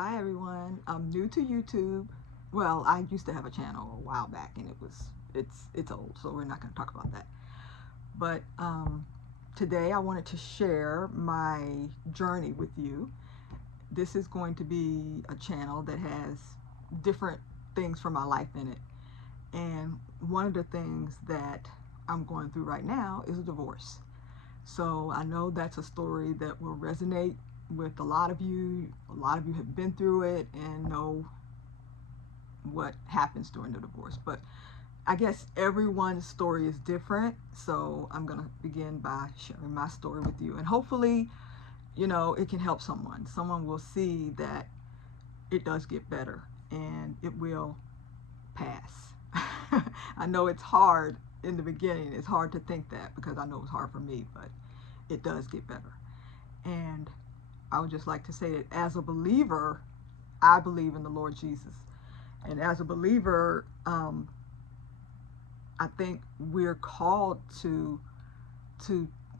Hi everyone. I'm new to YouTube. Well, I used to have a channel a while back and it's old, so we're not going to talk about that. But today I wanted to share my journey with you. This is going to be a channel that has different things from my life in it. And one of the things that I'm going through right now is a divorce. So I know that's a story that will resonate with a lot of you. A lot of you have been through it and know what happens during the divorce. But I guess everyone's story is different. So I'm going to begin by sharing my story with you. And hopefully, it can help someone. Someone will see that it does get better and it will pass. I know it's hard in the beginning. It's hard to think that because I know it's hard for me, but it does get better. And I would just like to say that as a believer, I believe in the Lord Jesus. And as a believer, I think we're called to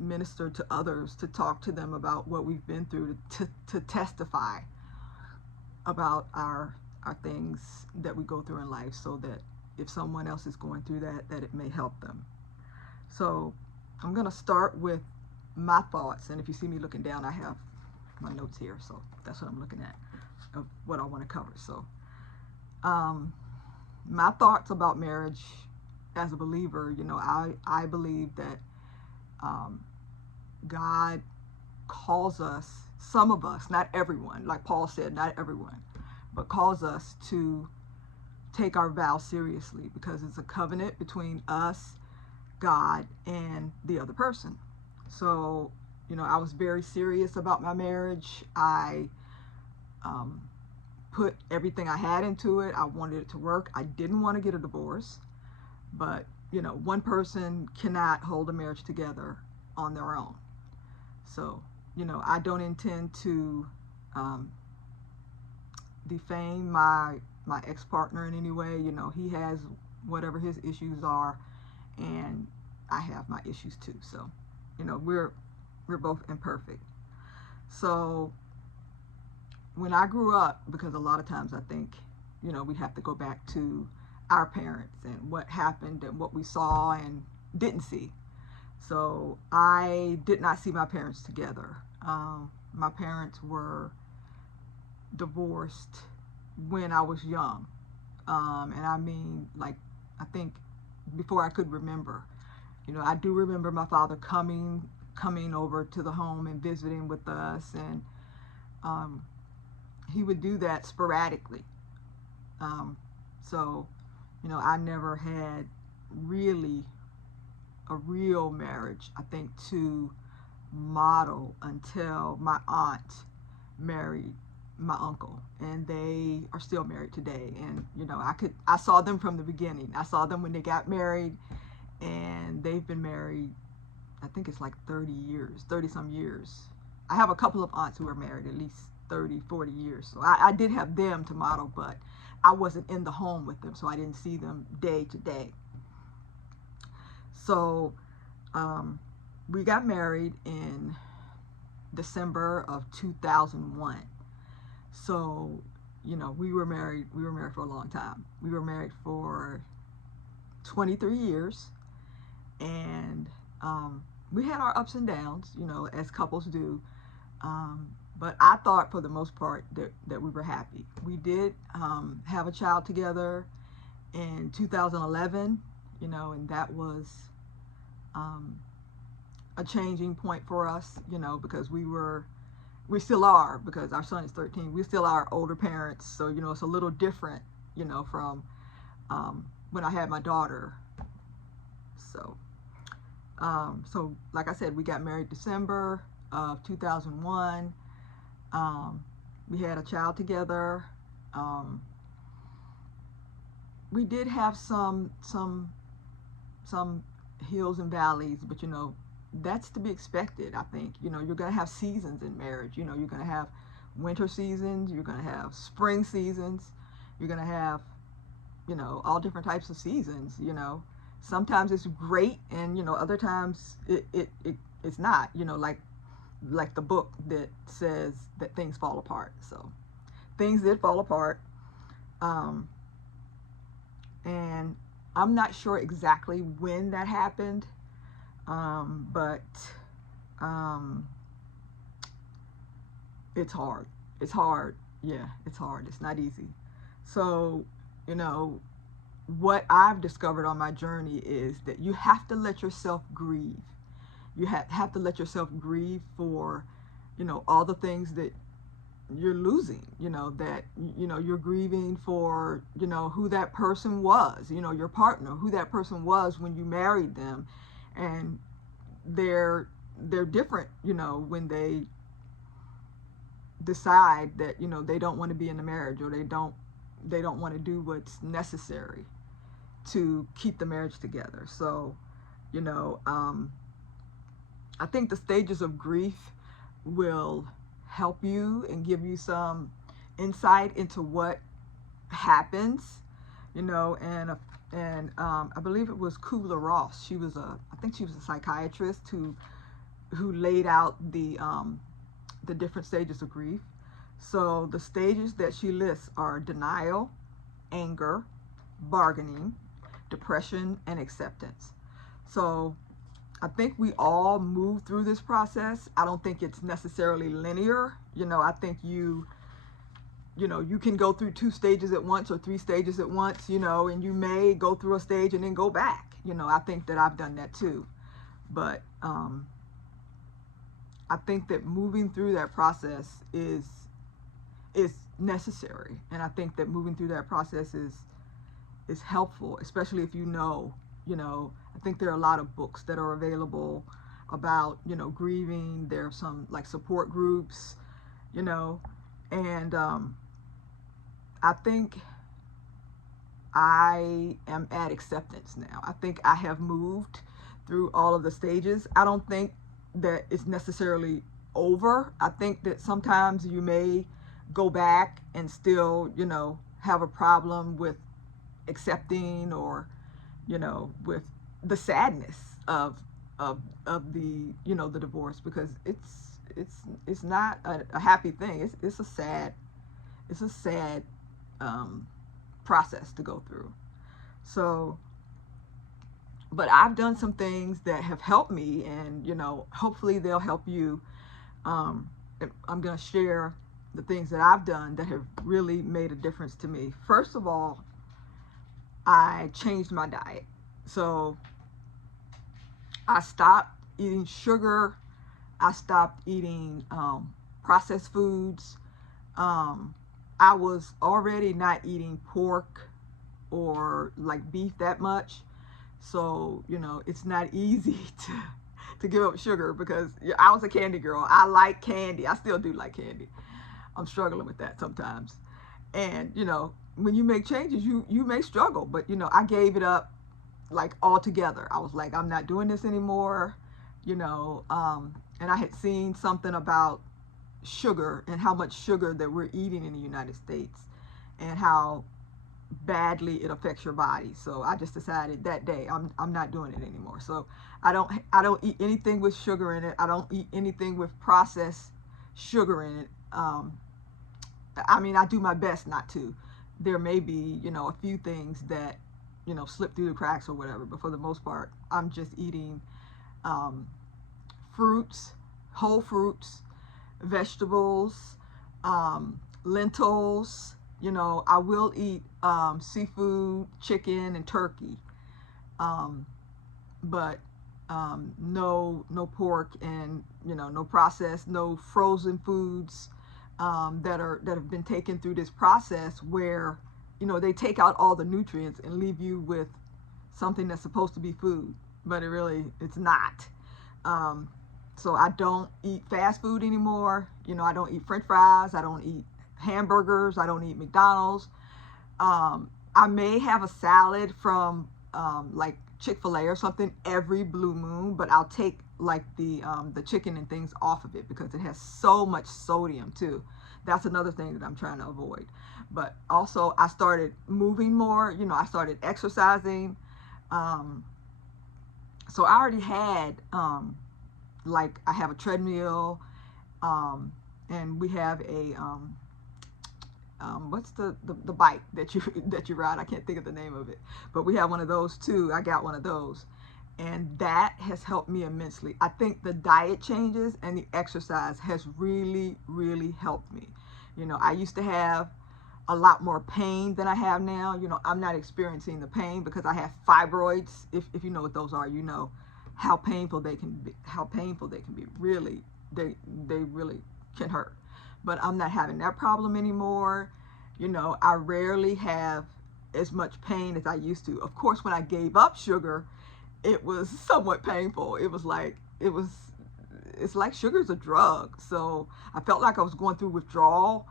minister to others, to talk to them about what we've been through, to testify about our things that we go through in life, so that if someone else is going through that it may help them. So I'm going to start with my thoughts, and if you see me looking down, I have my notes here, so that's what I'm looking at of what I want to cover. So my thoughts about marriage as a believer, I believe that God calls us, some of us, not everyone, like Paul said, not everyone, but calls us to take our vow seriously, because it's a covenant between us, God, and the other person. So, I was very serious about my marriage. I put everything I had into it. I wanted it to work. I didn't want to get a divorce, but one person cannot hold a marriage together on their own. So, I don't intend to defame my ex-partner in any way. He has whatever his issues are, and I have my issues too. So, we're both imperfect. So when I grew up, because a lot of times I think, we have to go back to our parents and what happened and what we saw and didn't see. So I did not see my parents together. My parents were divorced when I was young. And I mean, like, I think before I could remember. I do remember my father coming over to the home and visiting with us, and he would do that sporadically. So, I never had really a real marriage, I think, to model until my aunt married my uncle, and they are still married today. And I saw them from the beginning. I saw them when they got married, and they've been married, I think it's like 30 some years. I have a couple of aunts who are married at least 30-40 years, so I did have them to model, but I wasn't in the home with them, so I didn't see them day to day. So we got married in December of 2001. So we were married for a long time. We were married for 23 years, and we had our ups and downs, as couples do. But I thought for the most part that we were happy. We did have a child together in 2011, and that was a changing point for us, because we still are, because our son is 13. We still are older parents, so it's a little different, from when I had my daughter. So, like I said, we got married December of 2001. We had a child together. We did have some hills and valleys, but that's to be expected. I think you're gonna have seasons in marriage. You're gonna have winter seasons, you're gonna have spring seasons, you're gonna have all different types of seasons. Sometimes it's great, and other times it's not, like the book that says that things fall apart. So things did fall apart. Um, and I'm not sure exactly when that happened, but um, it's hard. It's hard. Yeah, it's hard. It's not easy. So, you know, what I've discovered on my journey is that you have to let yourself grieve. You have to let yourself grieve for, all the things that you're losing, that, you're grieving for, who that person was, your partner, who that person was when you married them. And they're different, when they decide that, they don't want to be in a marriage, or they don't want to do what's necessary to keep the marriage together. So, you know, um, I think the stages of grief will help you and give you some insight into what happens, and I believe it was Kubler-Ross. I think she was a psychiatrist who laid out the different stages of grief. So the stages that she lists are denial, anger, bargaining, depression, and acceptance. So I think we all move through this process. I don't think it's necessarily linear. I think you can go through 2 stages at once or 3 stages at once, and you may go through a stage and then go back. I think that I've done that too. But I think that moving through that process is necessary, and I think that moving through that process is helpful, especially if I think there are a lot of books that are available about grieving. There are some like support groups, and I think I am at acceptance now. I think I have moved through all of the stages. I don't think that it's necessarily over. I think that sometimes you may go back and still, have a problem with accepting, or, with the sadness of the, the divorce, because it's not a happy thing. It's a sad process to go through. So, but I've done some things that have helped me, and hopefully they'll help you. I'm going to share the things that I've done that have really made a difference to me. First of all, I changed my diet. So I stopped eating sugar. I stopped eating processed foods. I was already not eating pork or like beef that much. So, it's not easy to give up sugar, because I was a candy girl. I like candy. I still do like candy. I'm struggling with that sometimes. And, when you make changes, you may struggle, but, I gave it up like altogether. I was like, I'm not doing this anymore, and I had seen something about sugar and how much sugar that we're eating in the United States, and how badly it affects your body. So I just decided that day I'm not doing it anymore. So I don't eat anything with sugar in it. I don't eat anything with processed sugar in it. I mean, I do my best not to. There may be, a few things that, slip through the cracks or whatever, but for the most part, I'm just eating fruits, whole fruits, vegetables, lentils. I will eat seafood, chicken, and turkey, but no pork, and no processed, no frozen foods that have been taken through this process, where they take out all the nutrients and leave you with something that's supposed to be food, but it's not. So I don't eat fast food anymore. I don't eat French fries. I don't eat hamburgers. I don't eat McDonald's. I may have a salad from like Chick-fil-A or something every blue moon, but I'll take like the chicken and things off of it, because it has so much sodium too. That's another thing that I'm trying to avoid. But also, I started moving more. I started exercising. So I already had like, I have a treadmill, and we have what's the bike that you ride? I can't think of the name of it, but we have one of those too. I got one of those, and that has helped me immensely. I think the diet changes and the exercise has really, really helped me. You know, I used to have a lot more pain than I have now. You know, I'm not experiencing the pain because I have fibroids. If you know what those are, you know how painful they can be. How painful they can be. Really, they really can hurt. But I'm not having that problem anymore. You know, I rarely have as much pain as I used to. Of course, when I gave up sugar, it was somewhat painful. It's like sugar's a drug. So I felt like I was going through withdrawal.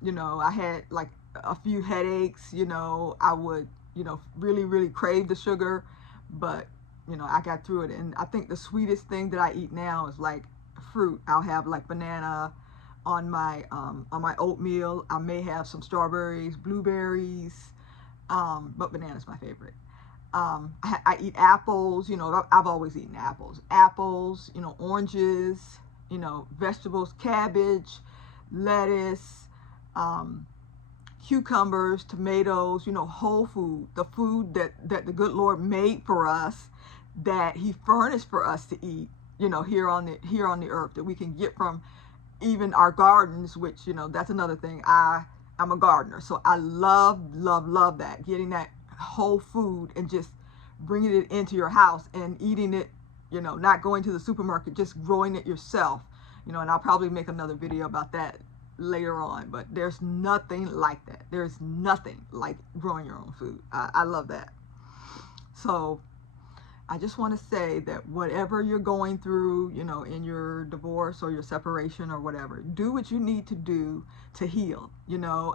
You know, I had like a few headaches. You know, I would, you know, really, really crave the sugar, but, you know, I got through it. And I think the sweetest thing that I eat now is like fruit. I'll have like banana on my oatmeal. I may have some strawberries, blueberries, but banana's my favorite. I eat apples. You know, I've always eaten apples, you know, oranges, you know, vegetables, cabbage, lettuce, cucumbers, tomatoes, you know, whole food, the food that the good Lord made for us, that he furnished for us to eat, you know, here on the earth, that we can get from even our gardens, which, you know, that's another thing. I'm a gardener, so I love that, getting that whole food and just bringing it into your house and eating it, you know, not going to the supermarket, just growing it yourself, you know. And I'll probably make another video about that later on, but there's nothing like that. There's nothing like growing your own food. I love that. So I just want to say that whatever you're going through, you know, in your divorce or your separation or whatever, do what you need to do to heal. You know,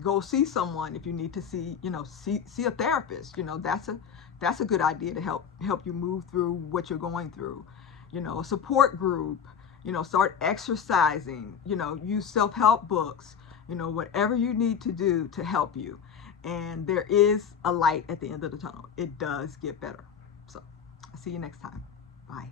go see someone if you need to see, you know, see a therapist. You know, that's a good idea to help you move through what you're going through. You know, a support group. You know, start exercising. You know, use self-help books. You know, whatever you need to do to help you. And there is a light at the end of the tunnel. It does get better. So, I'll see you next time. Bye.